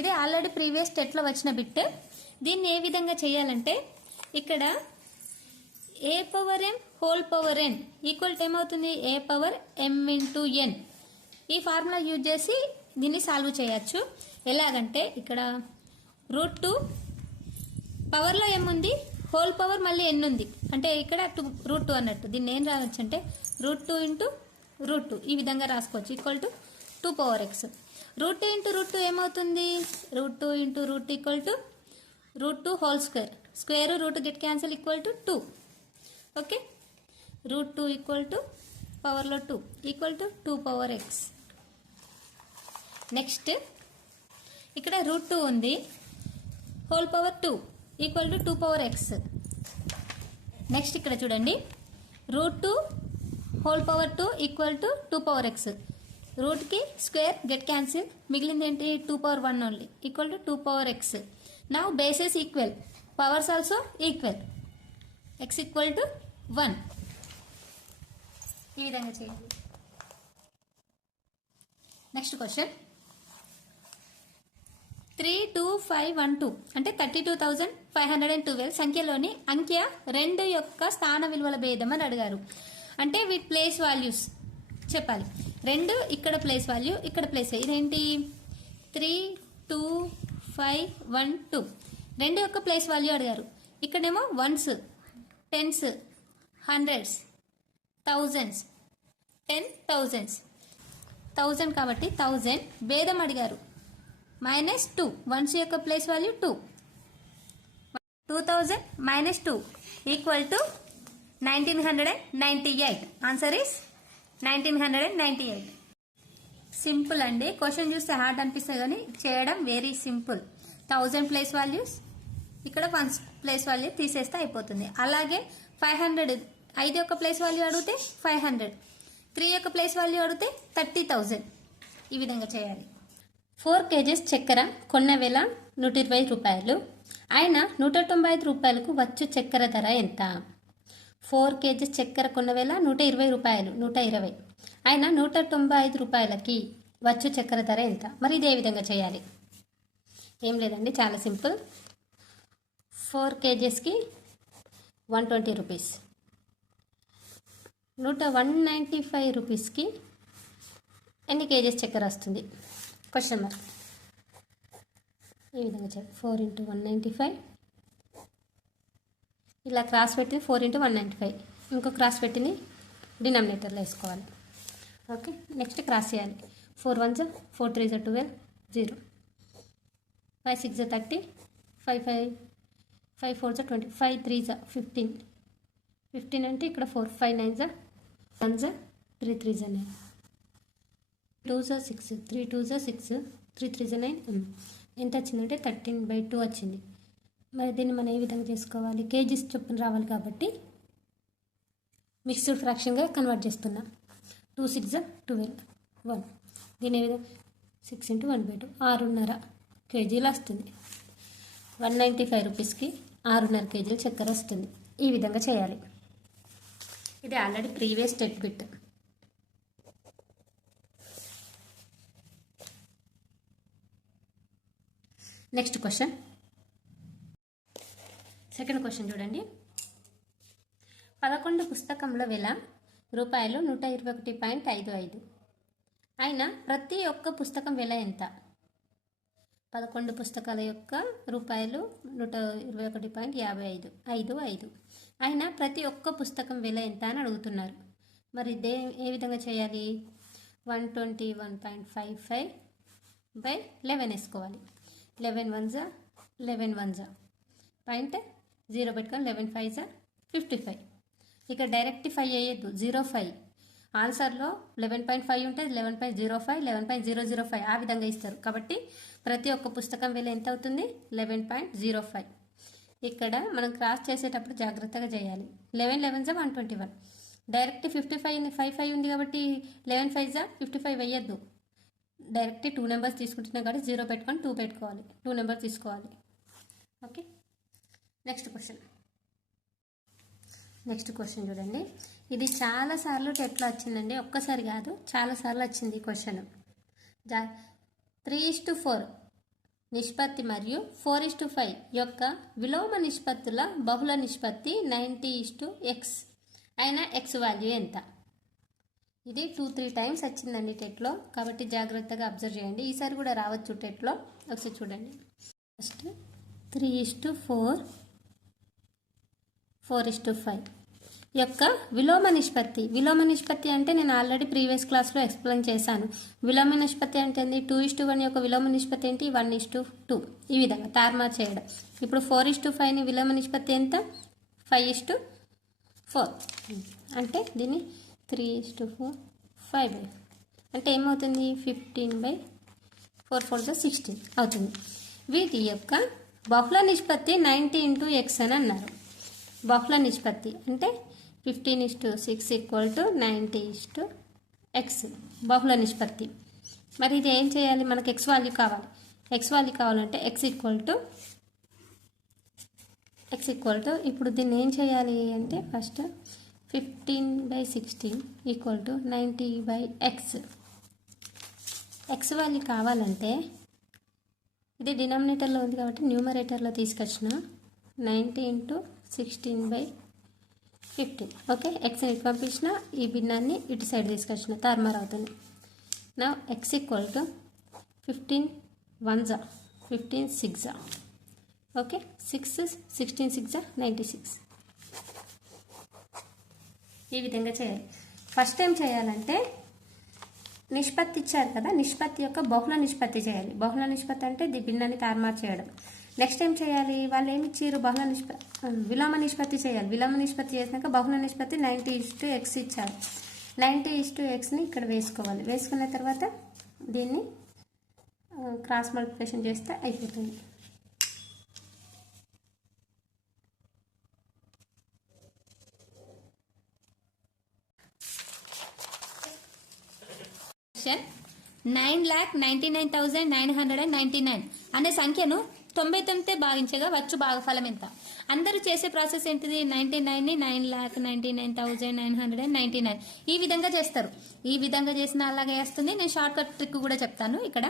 ఇది already previous టెట్లో వచ్చిన బిట్. దీన్ని ఏ విధంగా చేయాలంటే ఇక్కడ a power m whole power n equal to ఏమవుతుంది, ఏ పవర్ ఎం ఇంటూ ఎన్. ఈ ఫార్ములా యూజ్ చేసి దీన్ని సాల్వ్ చేయొచ్చు. ఎలాగంటే ఇక్కడ √2 పవర్లో ఏముంది, హోల్ పవర్ మళ్ళీ ఎన్ ఉంది, అంటే ఇక్కడ √2 అన్నట్టు. దీన్ని ఏం రావచ్చు అంటే √2 ఇంటూ √2 ఈ విధంగా రాసుకోవచ్చు, equal to 2 power x. √2 into √2 ఏమవుతుంది, √2 into √2 equal to √2 whole square. Square root get cancel equal to 2. Okay, √2 equal to పవర్లో 2 equal to 2 power x. Next ఇక్కడ √2 ఉంది, whole power 2 equal to 2 power x. Next ఇక్కడ చూడండి, √2 whole power 2 equal to 2 power x. రూట్కి square get cancel, మిగిలింది ఏంటి 2 power 1 only, equal to 2 power X. Now bases equal, powers also equal, X equal to 1. ఈ విధంగా చేయాలి. Next question 32512 అంటే 32,512 సంఖ్యలోని అంకె 2 యొక్క స్థాన విలువల భేదం అని అడిగారు. అంటే వీటి ప్లేస్ వాల్యూస్ చెప్పాలి. 2 ఇక్కడ ప్లేస్ వాల్యూ, ఇక్కడ ప్లేస్, ఇదేంటి 32512 2 యొక్క ప్లేస్ వాల్యూ అడిగారు. ఇక్కడేమో once, tense, hundreds, thousands, 10,000s, 1000 కాబట్టి 1000 భేదం అడిగారు. -2 వన్స్ యొక్క place value 2, 2000 -2 equal to 1998. Answer is 1998. Simple అండి. క్వశ్చన్ చూస్తే హార్డ్ అనిపిస్తుంది కానీ చేయడం వెరీ సింపుల్. 1000 ప్లేస్ వాల్యూస్, ఇక్కడ వన్స్ ప్లేస్ వాల్యూ తీసేస్తే అయిపోతుంది. అలాగే 500 5 యొక్క ప్లేస్ వాల్యూ అడిగితే 500, 3 యొక్క ప్లేస్ వాల్యూ అడిగితే 30,000. ఈ విధంగా చేయాలి. 4 kgs చక్కెర కొన్న వేళ 120 రూపాయలు అయినా 195 రూపాయలకు వచ్చు చక్కెర ధర ఎంత? 4 kgs చక్కెర కొన్న వేళ 120 రూపాయలు, 120 అయినా 195 రూపాయలకి వచ్చు చక్కెర ధర ఎంత? మరి ఇదే విధంగా చేయాలి. ఏం లేదండి, చాలా సింపుల్. 4 kgsకి 120 రూపీస్, 195 రూపీస్కి ఎన్ని కేజెస్ చక్కెర వస్తుంది? Question mark. ఈ విధంగా చేయాలి. 4 × 195 ఇలా క్రాస్ పెట్టి 4 × 195 ఇంకో క్రాస్ పెట్టిని డినామినేటర్లో వేసుకోవాలి. ఓకే, నెక్స్ట్ క్రాస్ చేయాలి. 4 1s 4 3s 12 0, 5 6 30, 5 4s 20, 5 3s 15, 15 అంటే ఇక్కడ 4, 5 9s 1s 3 3s 9, 2s 6, 3 2s 6, 3 3s 9. ఎంత వచ్చిందంటే 13/2 వచ్చింది. మరి దీన్ని మనం ఏ విధంగా చేసుకోవాలి? కేజీస్ చొప్పున రావాలి కాబట్టి మిక్స్డ్ ఫ్రాక్షన్గా కన్వర్ట్ చేస్తున్నాం. 2 6 12 1. దీని ఏ విధంగా 6 × 1/2 6.5 కేజీలు వస్తుంది. 195 రూపీస్కి 6.5 కేజీలు చక్కెర వస్తుంది. ఈ విధంగా చేయాలి. ఇది already previous step bit. Next question, second question చూడండి. 11 పుస్తకంలో వెల రూపాయలు 121.55 అయినా ప్రతి ఒక్క పుస్తకం వెల ఎంత? 11 పుస్తకాల యొక్క రూపాయలు 121.55 అయినా ప్రతి ఒక్క పుస్తకం వెల ఎంత అని అడుగుతున్నారు. మరి ఇదే ఏ విధంగా చేయాలి? 121.55/11 వేసుకోవాలి. 11 1s 11 1s పాయింట్ 0 పెట్టుకొని 11 5s 55. ఇక్కడ డైరెక్ట్ 5 వేయద్దు, 05. ఆన్సర్లో 11.5 ఉంటే 11.05, 11.005 ఆ విధంగా ఇస్తారు. కాబట్టి ప్రతి ఒక్క పుస్తకం విలువ ఎంత అవుతుంది? 11.05. ఇక్కడ మనం క్రాస్ చేసేటప్పుడు జాగ్రత్తగా చేయాలి. 11 11s 121. డైరెక్ట్ 55 ఉంది కాబట్టి 11 5s 55 వేయద్దు. డైరెక్ట్ 2 నెంబర్స్ తీసుకుంటున్నాం కాబట్టి 0 పెట్టుకొని 2 పెట్టుకోవాలి, 2 నెంబర్స్ తీసుకోవాలి. ఓకే, నెక్స్ట్ క్వశ్చన్ చూడండి. ఇది చాలాసార్లు టెట్లో వచ్చిందండి, ఒక్కసారి కాదు చాలాసార్లు వచ్చింది ఈ క్వశ్చన్. 3:4 నిష్పత్తి మరియు 4:5 యొక్క విలోమ నిష్పత్తుల బహుళ నిష్పత్తి 90:x అయిన x వాల్యూ ఎంత? ఇది 2-3 టైమ్స్ వచ్చిందండి టెట్లో, కాబట్టి జాగ్రత్తగా అబ్జర్వ్ చేయండి. ఈసారి కూడా రావచ్చు టెట్లో, ఒకసారి చూడండి. ఫస్ట్ 3:4 4:5 యొక్క విలోమ నిష్పత్తి. విలోమ నిష్పత్తి అంటే నేను ఆల్రెడీ ప్రీవియస్ క్లాస్లో ఎక్స్ప్లెయిన్ చేశాను. విలోమ నిష్పత్తి అంటే ఏంది? 2:1 యొక్క విలోమ నిష్పత్తి ఏంటి? 1:2. ఈ విధంగా తారుమారు చేయడం. ఇప్పుడు 4:5ని విలోమ నిష్పత్తి ఎంత? 5:4. అంటే దీన్ని 3:4 5 అంటే ఏమవుతుంది? 15/4 16 అవుతుంది. వీటి యొక్క బహుళ నిష్పత్తి 90:x అని అన్నారు. బహుళ నిష్పత్తి అంటే 15:6 = 90:x బహుళ నిష్పత్తి. మరి ఇది ఏం చేయాలి? మనకు x వాల్యూ కావాలి. x వాల్యూ కావాలంటే x ఇప్పుడు దీన్ని ఏం చేయాలి అంటే ఫస్ట్ 15/16 = 90/x. x వాల్యూ కావాలంటే ఇది డినామినేటర్లో ఉంది కాబట్టి న్యూమరేటర్లో తీసుకొచ్చిన 90 × 16/15. ఓకే, ఎక్స్ని ఇటు పంపించిన, ఈ భిన్నాన్ని ఇటు సైడ్ తీసుకొచ్చిన, తారుమారు అవుతుంది. నా x = 15 1 15 6. ఓకే, 6 16 6 96. ఈ విధంగా చేయాలి. ఫస్ట్ ఏం చేయాలంటే నిష్పత్తి ఇచ్చారు కదా, నిష్పత్తి యొక్క బహుళ నిష్పత్తి చేయాలి. బహుళ నిష్పత్తి అంటే భిన్నాన్ని తారుమారు చేయడం. నెక్స్ట్ ఏం చేయాలి? వాళ్ళు ఏమి ఇచ్చారు? విలోమ నిష్పత్తి చేయాలి. విలోమ నిష్పత్తి చేసినాక బహుళ నిష్పత్తి 90:x ఇచ్చారు. 90:xని ఇక్కడ వేసుకోవాలి. వేసుకున్న తర్వాత దీన్ని క్రాస్ మల్టిప్లికేషన్ చేస్తే అయిపోతుంది. క్వశ్చన్ 9,99,999 అనే సంఖ్యను 99 భాగించగా వచ్చు భాగఫలం ఎంత? అందరూ చేసే ప్రాసెస్ ఏంటిది? 99ని 9,99,999 ఈ విధంగా చేస్తారు. ఈ విధంగా చేసిన అలాగే వస్తుంది. నేను షార్ట్ కట్ ట్రిక్ కూడా చెప్తాను. ఇక్కడ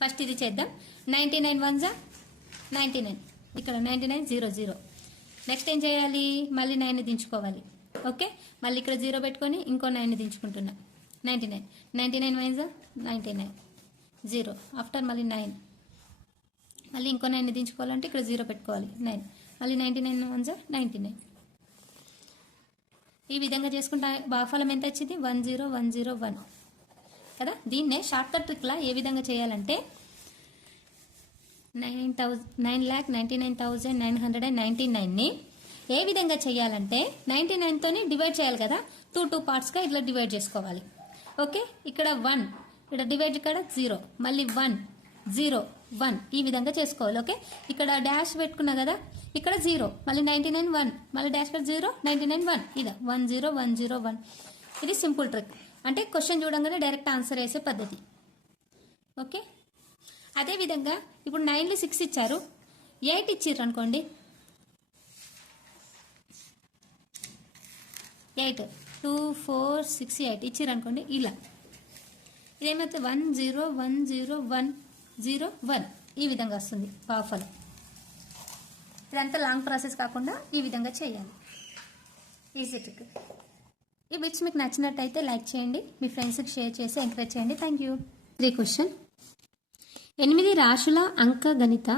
ఫస్ట్ ఇది చేద్దాం. 99 1 99, ఇక్కడ 99 0 0. నెక్స్ట్ ఏం చేయాలి? మళ్ళీ 9ని దించుకోవాలి. ఓకే, మళ్ళీ ఇక్కడ 0 పెట్టుకొని ఇంకో 9ని దించుకుంటున్నా. 99 99 1 99 0. ఆఫ్టర్ మళ్ళీ 9, మళ్ళీ ఇంకో 9ని దించుకోవాలంటే ఇక్కడ 0 పెట్టుకోవాలి. 9 మళ్ళీ 99 1 99. ఈ విధంగా చేసుకుంటా భాగఫలం ఎంత వచ్చింది? 10101 కదా. దీన్నే షార్ట్ కట్ ట్రిక్లా ఏ విధంగా చేయాలంటే 9,99,999ని ఏ విధంగా చేయాలంటే 99తోని డివైడ్ చేయాలి కదా. 2 పార్ట్స్గా ఇట్లా డివైడ్ చేసుకోవాలి. ఓకే, ఇక్కడ 1, ఇక్కడ డివైడ్, ఇక్కడ 0, మళ్ళీ 1 0 1 ఈ విధంగా చేసుకోవాలి. ఓకే, ఇక్కడ డాష్ పెట్టుకున్నా కదా, ఇక్కడ 0, మళ్ళీ 99 1, మళ్ళీ డాష్ పెట్టి 0 99 1, ఇది 1 0 1 0 1. ఇది సింపుల్ ట్రిక్, అంటే క్వశ్చన్ చూడంగానే డైరెక్ట్ ఆన్సర్ వేసే పద్ధతి. ఓకే, అదేవిధంగా ఇప్పుడు 9లో 6 ఇచ్చారు, 8 ఇచ్చిర్రు అనుకోండి. 8 2 4 6 8 ఇచ్చిర్రు అనుకోండి. ఇలా ఇదేమైతే 1 0 1 0 1 0 1 ఈ విధంగా వస్తుంది భాగఫలం. ఇదంతా లాంగ్ ప్రాసెస్ కాకుండా ఈ విధంగా చేయాలి. Easy trick. ఈ బిట్స్ మీకు నచ్చినట్టయితే లైక్ చేయండి, మీ ఫ్రెండ్స్కి షేర్ చేసి ఎంకరేజ్ చేయండి. Thank you. 3 క్వశ్చన్. 8 రాశుల అంకగణిత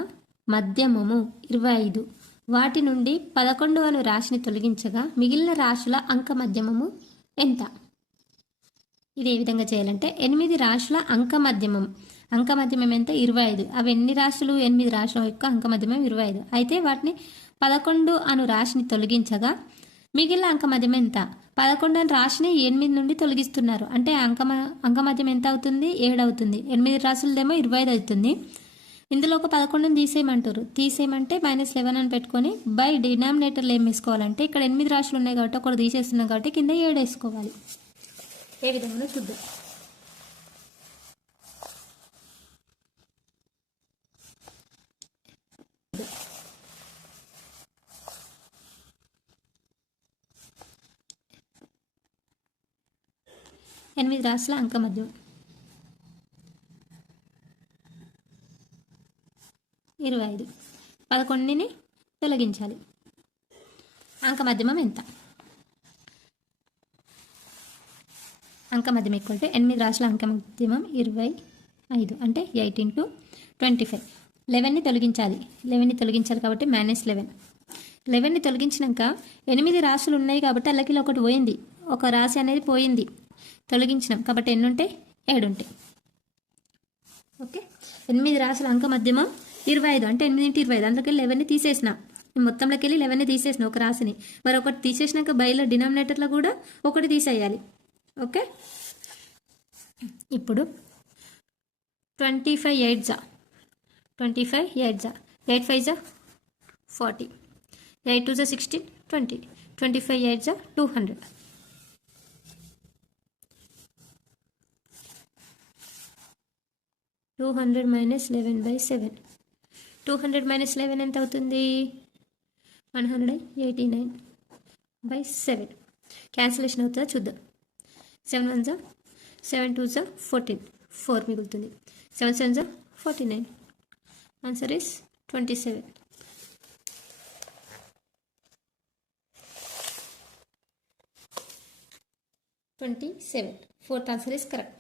మధ్యమము 25. వాటి నుండి 11 అను రాశిని తొలగించగా మిగిలిన రాశుల అంక మధ్యమము ఎంత? ఇది ఏ విధంగా చేయాలంటే 8 రాశుల అంక మధ్యమం ఎంత? 25. అవి ఎన్ని రాశులు? 8 రాశుల యొక్క అంక మధ్యమం 25. అయితే వాటిని 11 అను రాశిని తొలగించగా మిగిలిన అంక మధ్యం ఎంత? 11 అని రాశిని 8 నుండి తొలగిస్తున్నారు అంటే అంక మధ్యం ఎంత అవుతుంది? 7 అవుతుంది. 8 రాశులదేమో 25 అవుతుంది. ఇందులో ఒక 11ని తీసేయమంటారు. తీసేయమంటే -11 అని పెట్టుకొని బై డినామినేటర్లో ఏం వేసుకోవాలంటే ఇక్కడ 8 రాశులు ఉన్నాయి కాబట్టి ఒకటి తీసేస్తున్నాం కాబట్టి కింద 7 వేసుకోవాలి. ఏ విధంగా చూద్దాం. ఎనిమిది రాశుల అంక మధ్యం 25. 11ని తొలగించాలి. అంక మధ్యమం ఎంత? అంక మధ్యమం ఈక్వల్ టు 8 రాశుల అంక మధ్యమం 25 అంటే 8 into 25. 11ని తొలగించాలి. 11ని తొలగించాలి కాబట్టి -11. 11ని తొలగించినాక 8 రాశులు ఉన్నాయి కాబట్టి అల్లకిలో ఒకటి పోయింది, ఒక రాశి అనేది పోయింది, తొలగించినాం కాబట్టి ఎన్ని ఉంటాయి? 7 ఉంటాయి. ఓకే, 8 రాశుల అంక మధ్యమం 25 అంటే 8 into 25, అందులోకి 11ని తీసేసిన, మొత్తంలోకి వెళ్ళి 11ని తీసేసిన ఒక రాశిని, మరి ఒకటి తీసేసినాక బైలో డినామినేటర్లో కూడా ఒకటి తీసేయాలి. ఓకే, ఇప్పుడు 25 8 జా 25 8 జా 8 5 జా 40, 8 2 జా 16 20, 25 8 జా 200. 200 minus 11/7. 200 minus 11 ఎంత అవుతుంది? 189/7. క్యాన్సిలేషన్ అవుతుందా చూద్దాం. 7 1 జా 7 2 జా 14, 4 మిగులుతుంది. 7 7 జా 49. Answer is 27. 27. Fourth answer is correct.